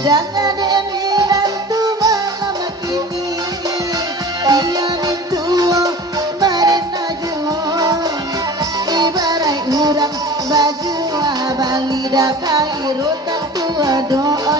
Jangan demikian tua lama kini dia mintua barena jual ibarat urang baju Bali dakai rutan tua doa